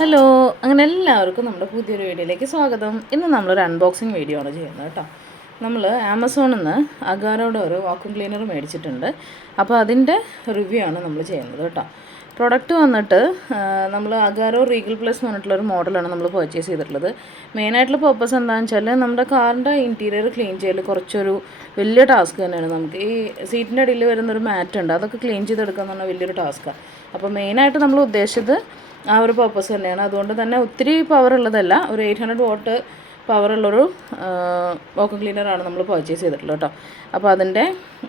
Hello, അങ്ങനെ എല്ലാവർക്കും നമ്മുടെ പുതിയൊരു വീഡിയോയിലേക്ക് സ്വാഗതം. ഇന്ന് നമ്മളൊരു അൺബോക്സിങ് വീഡിയോ ആണ് ചെയ്യുന്നത് കേട്ടോ. നമ്മൾ ആമസോണിൽ നിന്ന് അഗാരോയുടെ ഒരു വാക്യൂം ക്ലീനർ മേടിച്ചിട്ടുണ്ട്. അപ്പോൾ അതിൻ്റെ റിവ്യൂ ആണ് നമ്മൾ ചെയ്യുന്നത് കേട്ടോ. പ്രൊഡക്റ്റ് വന്നിട്ട് നമ്മൾ അഗാരോ റീഗൽ പ്ലസ് എന്ന് പറഞ്ഞിട്ടുള്ളൊരു മോഡലാണ് നമ്മൾ പർച്ചേസ് ചെയ്തിട്ടുള്ളത്. മെയിനായിട്ടുള്ള പർപ്പസ് എന്താണെന്ന് വെച്ചാൽ നമ്മുടെ കാറിൻ്റെ ഇൻറ്റീരിയർ ക്ലീൻ ചെയ്യൽ കുറച്ചൊരു വലിയ ടാസ്ക് തന്നെയാണ്. നമുക്ക് ഈ സീറ്റിൻ്റെ അടിയിൽ വരുന്നൊരു മാറ്റ് ഉണ്ട്, അതൊക്കെ ക്ലീൻ ചെയ്തെടുക്കുക എന്ന് പറഞ്ഞാൽ വലിയൊരു ടാസ്ക്കാണ്. അപ്പോൾ മെയിനായിട്ട് നമ്മൾ ഉദ്ദേശിച്ചത് ആ ഒരു പർപ്പസ് തന്നെയാണ്. അതുകൊണ്ട് തന്നെ ഒത്തിരി പവർ ഉള്ളതല്ല, ഒരു 800 വാട്ട് പവറുള്ളൊരു വാക്യൂം ക്ലീനറാണ് നമ്മൾ പർച്ചേസ് ചെയ്തിട്ടുള്ളത് കേട്ടോ. അപ്പോൾ അതിൻ്റെ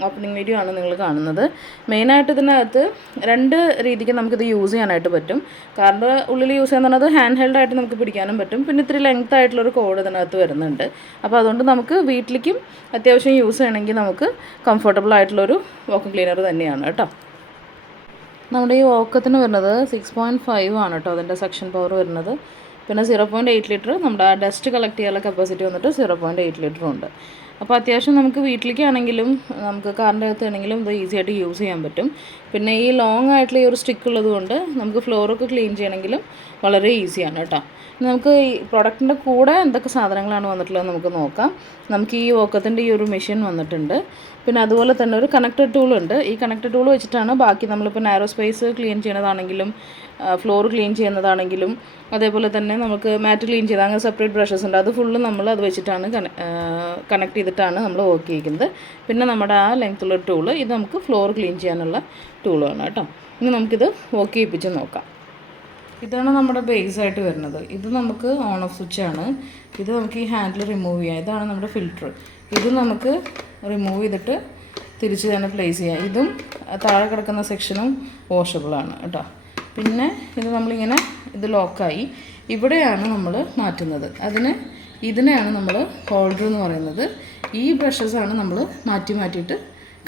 ഓപ്പണിംഗ് വീഡിയോ ആണ് നിങ്ങൾ കാണുന്നത്. മെയിനായിട്ട് ഇതിനകത്ത് രണ്ട് രീതിക്ക് നമുക്കിത് യൂസ് ചെയ്യാനായിട്ട് പറ്റും. കാറിൻ്റെ ഉള്ളിൽ യൂസ് ചെയ്യാൻ പറഞ്ഞത് ഹാൻഡ് ഹെൽഡായിട്ട് നമുക്ക് പിടിക്കാനും പറ്റും. പിന്നെ ഇത്തിരി ലെങ്ത് ആയിട്ടുള്ളൊരു കോഡ് ഇതിനകത്ത് വരുന്നുണ്ട്. അപ്പോൾ അതുകൊണ്ട് നമുക്ക് വീട്ടിലേക്കും അത്യാവശ്യം യൂസ് ചെയ്യണമെങ്കിൽ നമുക്ക് കംഫർട്ടബിൾ ആയിട്ടുള്ളൊരു വാക്യൂം ക്ലീനർ തന്നെയാണ് കേട്ടോ. നമ്മുടെ ഈ ഓക്കത്തിന് വരുന്നത് 6.5 ആണ് കേട്ടോ അതിൻ്റെ സെക്ഷൻ പവർ വരുന്നത്. പിന്നെ 0.8 ലിറ്റർ നമ്മുടെ ആ ഡസ്റ്റ് കളക്ട് ചെയ്യാനുള്ള കപ്പാസിറ്റി വന്നിട്ട് 0.8 ലിറ്ററും ഉണ്ട്. അപ്പോൾ അത്യാവശ്യം നമുക്ക് വീട്ടിലേക്കാണെങ്കിലും നമുക്ക് കാറിൻ്റെ അകത്താണെങ്കിലും ഇത് ഈസി ആയിട്ട് യൂസ് ചെയ്യാൻ പറ്റും. പിന്നെ ഈ ലോങ് ആയിട്ടുള്ള ഈ ഒരു സ്റ്റിക്ക് ഉള്ളത് കൊണ്ട് നമുക്ക് ഫ്ലോറൊക്കെ ക്ലീൻ ചെയ്യണമെങ്കിലും വളരെ ഈസിയാണ് കേട്ടോ. നമുക്ക് ഈ പ്രൊഡക്റ്റിൻ്റെ കൂടെ എന്തൊക്കെ സാധനങ്ങളാണ് വന്നിട്ടുള്ളത് നമുക്ക് നോക്കാം. നമുക്ക് ഈ ഓക്കത്തിൻ്റെ ഈ ഒരു മെഷീൻ വന്നിട്ടുണ്ട്. പിന്നെ അതുപോലെ തന്നെ ഒരു കണക്റ്റഡ് ടൂൾ ഉണ്ട്. ഈ കണക്റ്റഡ് ടൂൾ വെച്ചിട്ടാണ് ബാക്കി നമ്മളിപ്പോൾ നാരോ സ്പേസ് ക്ലീൻ ചെയ്യുന്നതാണെങ്കിലും ഫ്ലോർ ക്ലീൻ ചെയ്യുന്നതാണെങ്കിലും അതേപോലെ തന്നെ നമുക്ക് മാറ്റ് ക്ലീൻ ചെയ്ത് അങ്ങനെ സെപ്പറേറ്റ് ബ്രഷസ് ഉണ്ട്, അത് ഫുള്ള് നമ്മൾ അത് വെച്ചിട്ടാണ് കണക്ട് ചെയ്തിട്ടാണ് നമ്മൾ വർക്ക് ചെയ്യുന്നത്. പിന്നെ നമ്മുടെ ആ ലെങ്ത്തുള്ള ടൂള് ഇത് നമുക്ക് ഫ്ലോർ ക്ലീൻ ചെയ്യാനുള്ള ടൂളാണ് കേട്ടോ. ഇനി നമുക്കിത് വർക്ക് ചെയ്യിപ്പിച്ച് നോക്കാം. ഇതാണ് നമ്മുടെ ബേസായിട്ട് വരുന്നത്. ഇത് നമുക്ക് ഓൺ ഓഫ് സ്വിച്ചാണ്. ഇത് നമുക്ക് ഈ ഹാൻഡിൽ റിമൂവ് ചെയ്യാം. ഇതാണ് നമ്മുടെ ഫിൽറ്റർ. ഇത് നമുക്ക് റിമൂവ് ചെയ്തിട്ട് തിരിച്ച് തന്നെ പ്ലേസ് ചെയ്യാം. ഇതും താഴെ കിടക്കുന്ന സെക്ഷനും വാഷബിളാണ് കേട്ടോ. പിന്നെ ഇത് നമ്മളിങ്ങനെ ഇത് ലോക്കായി ഇവിടെയാണ് നമ്മൾ മാറ്റുന്നത്. ഇതിനെയാണ് നമ്മൾ ഹോൾഡർ എന്ന് പറയുന്നത്. ഈ ബ്രഷസാണ് നമ്മൾ മാറ്റിയിട്ട്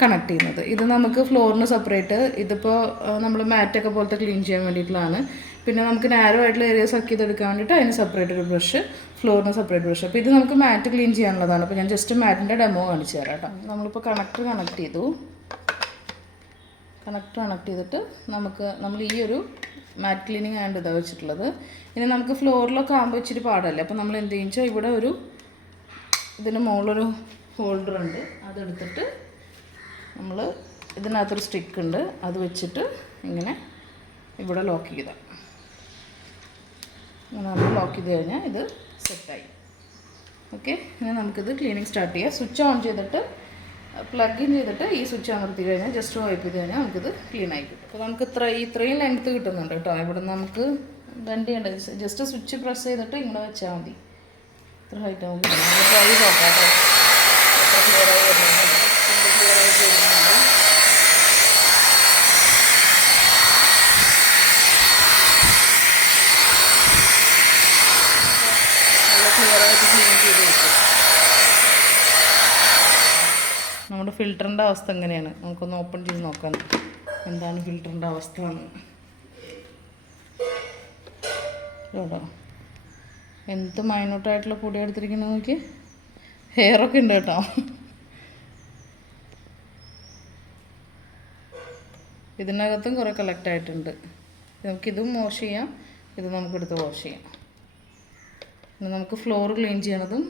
കണക്ട് ചെയ്യുന്നത്. ഇത് നമുക്ക് ഫ്ലോറിന് സെപ്പറേറ്റ്, ഇതിപ്പോൾ നമ്മൾ മാറ്റൊക്കെ പോലത്തെ ക്ലീൻ ചെയ്യാൻ വേണ്ടിയിട്ടുള്ളതാണ്. പിന്നെ നമുക്ക് നാരോ ആയിട്ടുള്ള ഏരിയസ് ഒക്കെ ചെയ്തെടുക്കാൻ വേണ്ടിയിട്ട് അതിന് സെപ്പറേറ്റ് ഒരു ബ്രഷ്, ഫ്ലോറിന് സെപ്പറേറ്റ് ബ്രഷ്. അപ്പോൾ ഇത് നമുക്ക് മാറ്റ് ക്ലീൻ ചെയ്യാനുള്ളതാണ്. അപ്പോൾ ഞാൻ ജസ്റ്റ് മാറ്റിൻ്റെ ഡെമോ കാണിച്ചു തരാം കേട്ടോ. നമ്മളിപ്പോൾ കണക്ടർ കണക്ട് ചെയ്തു. കണക്ടർ കണക്ട് ചെയ്തിട്ട് നമ്മൾ ഈ ഒരു മാറ്റ് ക്ലീനിങ് ആൻഡ് ഇതാണ് വെച്ചിട്ടുള്ളത്. ഇനി നമുക്ക് ഫ്ലോറിലൊക്കെ ആകുമ്പോൾ ഇച്ചിരി പാടല്ലേ. അപ്പോൾ നമ്മൾ എന്ത് ചെയ്യുക, ഇവിടെ ഇതിന് മുകളിലൊരു ഹോൾഡർ ഉണ്ട്, അതെടുത്തിട്ട് നമ്മൾ ഇതിനകത്തൊരു സ്റ്റിക്ക് ഉണ്ട്, അത് വെച്ചിട്ട് ഇങ്ങനെ ഇവിടെ ലോക്ക് ചെയ്താൽ ഇങ്ങനെ നമ്മൾ ലോക്ക് ചെയ്ത് കഴിഞ്ഞാൽ ഇത് സെറ്റായി. ഓക്കെ, ഇനി നമുക്കിത് ക്ലീനിങ് സ്റ്റാർട്ട് ചെയ്യാം. സ്വിച്ച് ഓൺ ചെയ്തിട്ട് പ്ലഗ് ഇൻ ചെയ്തിട്ട് ഈ സ്വിച്ച് അമർത്തി കഴിഞ്ഞാൽ ജസ്റ്റ് വൈപ്പ് ചെയ്ത് കഴിഞ്ഞാൽ നമുക്കിത് ക്ലീൻ ആയി കിട്ടും. അപ്പോൾ നമുക്ക് ഇത്രയും ലെങ്ത്ത് കിട്ടുന്നുണ്ട് കേട്ടോ. ഇവിടെ നമുക്ക് ബെൻഡ് ചെയ്യേണ്ട, ജസ്റ്റ് സ്വിച്ച് പ്രസ് ചെയ്തിട്ട് ഇങ്ങനെ വെച്ചാൽ മതി. ഇത്ര ഹൈറ്റ് നമുക്ക് ട്രൈ നോക്കാം കേട്ടോ. എത്ര ക്ലിയറായി വരുന്നുണ്ട്, ക്ലിയറായി വരുന്നുണ്ട്. നല്ല ക്ലിയറായിട്ട് ക്ലീൻ ചെയ്ത് കിട്ടും. നമ്മുടെ ഫിൽറ്ററിൻ്റെ അവസ്ഥ എങ്ങനെയാണ് നമുക്കൊന്ന് ഓപ്പൺ ചെയ്ത് നോക്കാം, എന്താണ് ഫിൽറ്ററിൻ്റെ അവസ്ഥ എന്ന്. കേട്ടോ, എന്ത് മൈന്യൂട്ടായിട്ടുള്ള പൊടി എടുത്തിരിക്കുന്നത് നോക്കി. ഹെയറൊക്കെ ഉണ്ട് കേട്ടോ. ഇതിനകത്തും കുറേ കളക്ട് ആയിട്ടുണ്ട്. നമുക്കിതും വാഷ് ചെയ്യാം, ഇത് നമുക്കെടുത്ത് വാഷ് ചെയ്യാം. പിന്നെ നമുക്ക് ഫ്ലോർ ക്ലീൻ ചെയ്യണതും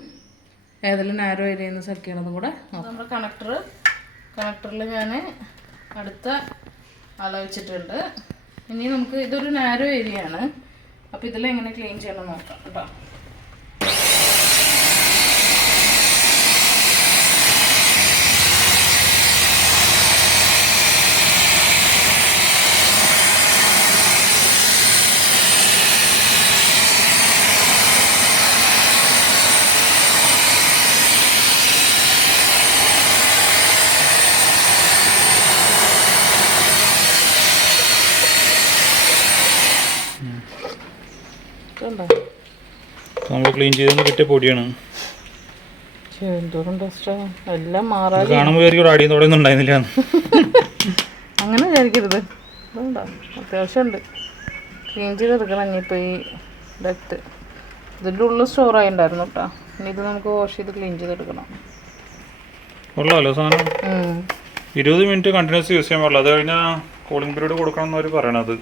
ഏതെല്ലാം നാരോ ഏരിയയിൽ നിന്ന് സെറ്റ് ചെയ്യണതും കൂടെ നോക്കാം. നമ്മുടെ കണക്ടറിൽ ഞാൻ അടുത്ത വെച്ചിട്ടുണ്ട്. ഇനി നമുക്ക് ഇതൊരു നാരോ ഏരിയ ആണ്. അപ്പോൾ ഇതിലെങ്ങനെ ക്ലീൻ ചെയ്യണം നോക്കാം കേട്ടോ. നമ്മൾ ക്ലീൻ ചെയ്തെന്ന് കിട്ടിയ പൊടിയാണ്. എല്ലാം മാറാൻ കാണുമ്പോൾ അടിയൊന്നും ഉണ്ടായിരുന്നില്ല. അങ്ങനെ വിചാരിക്കരുത്. അതുകൊണ്ടോ അത്യാവശ്യം ഉണ്ട്, ക്ലീൻ ചെയ്തെടുക്കണം. ഇനിയിപ്പോൾ ഈ ഡെപ്ത് ഇതിൻ്റെ ഉള്ളിൽ സ്റ്റോറായി ഉണ്ടായിരുന്നു കേട്ടോ. ഇനി ഇത് നമുക്ക് വാഷ് ചെയ്ത് ക്ലീൻ ചെയ്തെടുക്കണം. ഉള്ളല്ലോ സാധനം. 20 മിനിറ്റ് കണ്ടിന്യൂസ് യൂസ് ചെയ്യാൻ പാടില്ല. അത് കഴിഞ്ഞാൽ കൂളിംഗ് പീരീഡ് കൊടുക്കണം എന്നവർ പറയണത്.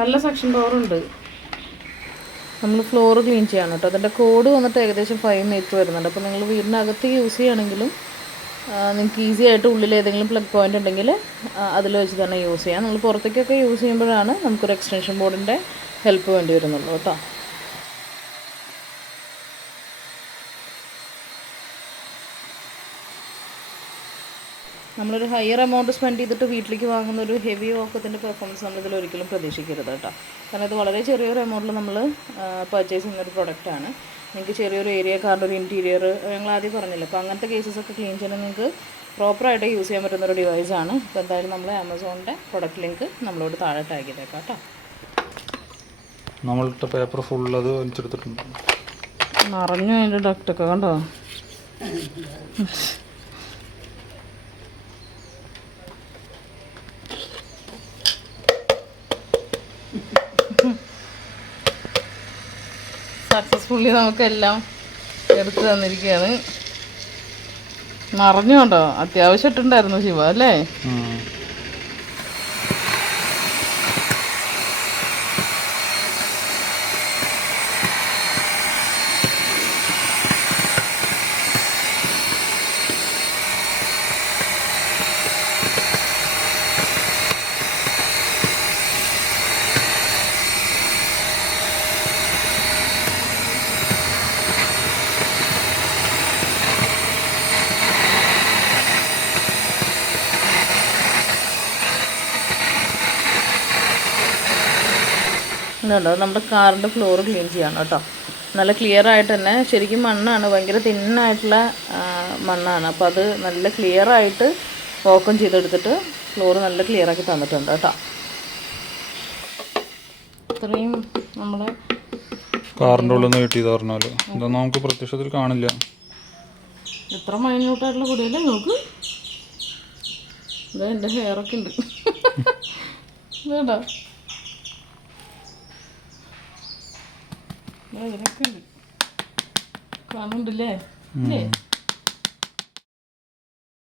നല്ല സെക്ഷൻ പവർ ഉണ്ട്. നമ്മൾ ഫ്ലോർ ക്ലീൻ ചെയ്യണം കേട്ടോ. അതിൻ്റെ കോഡ് വന്നിട്ട് ഏകദേശം 5 മീറ്റർ വരുന്നുണ്ട്. അപ്പോൾ നിങ്ങൾ വീടിനകത്ത് യൂസ് ചെയ്യുകയാണെങ്കിലും നിങ്ങൾക്ക് ഈസി ആയിട്ട് ഉള്ളിൽ ഏതെങ്കിലും പ്ലഗ് പോയിൻ്റ് ഉണ്ടെങ്കിൽ അതിൽ വെച്ച് തന്നെ യൂസ് ചെയ്യാം. നമ്മൾ പുറത്തേക്കൊക്കെ യൂസ് ചെയ്യുമ്പോഴാണ് നമുക്കൊരു എക്സ്റ്റൻഷൻ ബോർഡിൻ്റെ ഹെൽപ്പ് വേണ്ടി വരുന്നുള്ളൂ കേട്ടോ. നമ്മളൊരു ഹയർ എമൗണ്ട് സ്പെൻഡ് ചെയ്തിട്ട് വീട്ടിലേക്ക് വാങ്ങുന്ന ഒരു ഹെവി വോക്കത്തിൻ്റെ പെർഫോമൻസ് നമ്മളിതിൽ ഒരിക്കലും പ്രതീക്ഷിക്കരുത് കേട്ടോ. കാരണം ഇത് വളരെ ചെറിയൊരു എമൗണ്ടിൽ നമ്മൾ പർച്ചേസ് ചെയ്യുന്നൊരു പ്രൊഡക്റ്റാണ്. നിങ്ങൾക്ക് ചെറിയൊരു ഏരിയ കാർഡ് ഒരു ഇൻറ്റീരിയർ ഞങ്ങൾ ആദ്യം പറഞ്ഞില്ല. അപ്പോൾ അങ്ങനത്തെ കേസസൊക്കെ ക്ലീൻ ചെയ്യാൻ നിങ്ങൾക്ക് പ്രോപ്പറായിട്ട് യൂസ് ചെയ്യാൻ പറ്റുന്നൊരു ഡിവൈസാണ്. അപ്പോൾ എന്തായാലും നമ്മൾ ആമസോണിൻ്റെ പ്രൊഡക്റ്റ് ലിങ്ക് നമ്മളോട് താഴെ ടാഗ് ചെയ്തേക്കാം കേട്ടോ. നമ്മളുടെ പേപ്പർ ഫുൾ അത് വലിച്ചെടുത്തിട്ടുണ്ട്. നിറഞ്ഞു അതിൻ്റെ ഡക്റ്റൊക്കെ കണ്ടോ. സക്സസ്ഫുള്ളി നമുക്കെല്ലാം എടുത്ത് തന്നിരിക്കുകയാണ്. നിറഞ്ഞു കണ്ടോ. അത്യാവശ്യം ഇട്ടുണ്ടായിരുന്നു ശിവ അല്ലേ. ഇതുണ്ടോ നമ്മുടെ കാറിൻ്റെ ഫ്ലോർ ക്ലീൻ ചെയ്യണം കേട്ടോ. നല്ല ക്ലിയർ ആയിട്ട് തന്നെ, ശരിക്കും മണ്ണാണ്, ഭയങ്കര തിന്നായിട്ടുള്ള മണ്ണാണ്. അപ്പോൾ അത് നല്ല ക്ലിയർ ആയിട്ട് വാക്വം ചെയ്തെടുത്തിട്ട് ഫ്ലോർ നല്ല ക്ലിയർ ആക്കി തന്നിട്ടുണ്ട് കേട്ടോ. ഇത്രയും നമ്മുടെ കാറിൻ്റെ ഉള്ളിൽ നിന്ന് കിട്ടിയത് പറഞ്ഞാൽ ഇതൊന്നും നമുക്ക് പ്രത്യക്ഷത്തിൽ കാണില്ല. എത്ര മൈന്യൂട്ടായിട്ടുള്ള പൊടിയല്ലേ നോക്ക്. ഇതാ എൻ്റെ ഹെയറൊക്കെ ഉണ്ട് ഇതേടാ. ഇതിനൊക്കെ ഉണ്ട് കാണുന്നുണ്ടല്ലേ.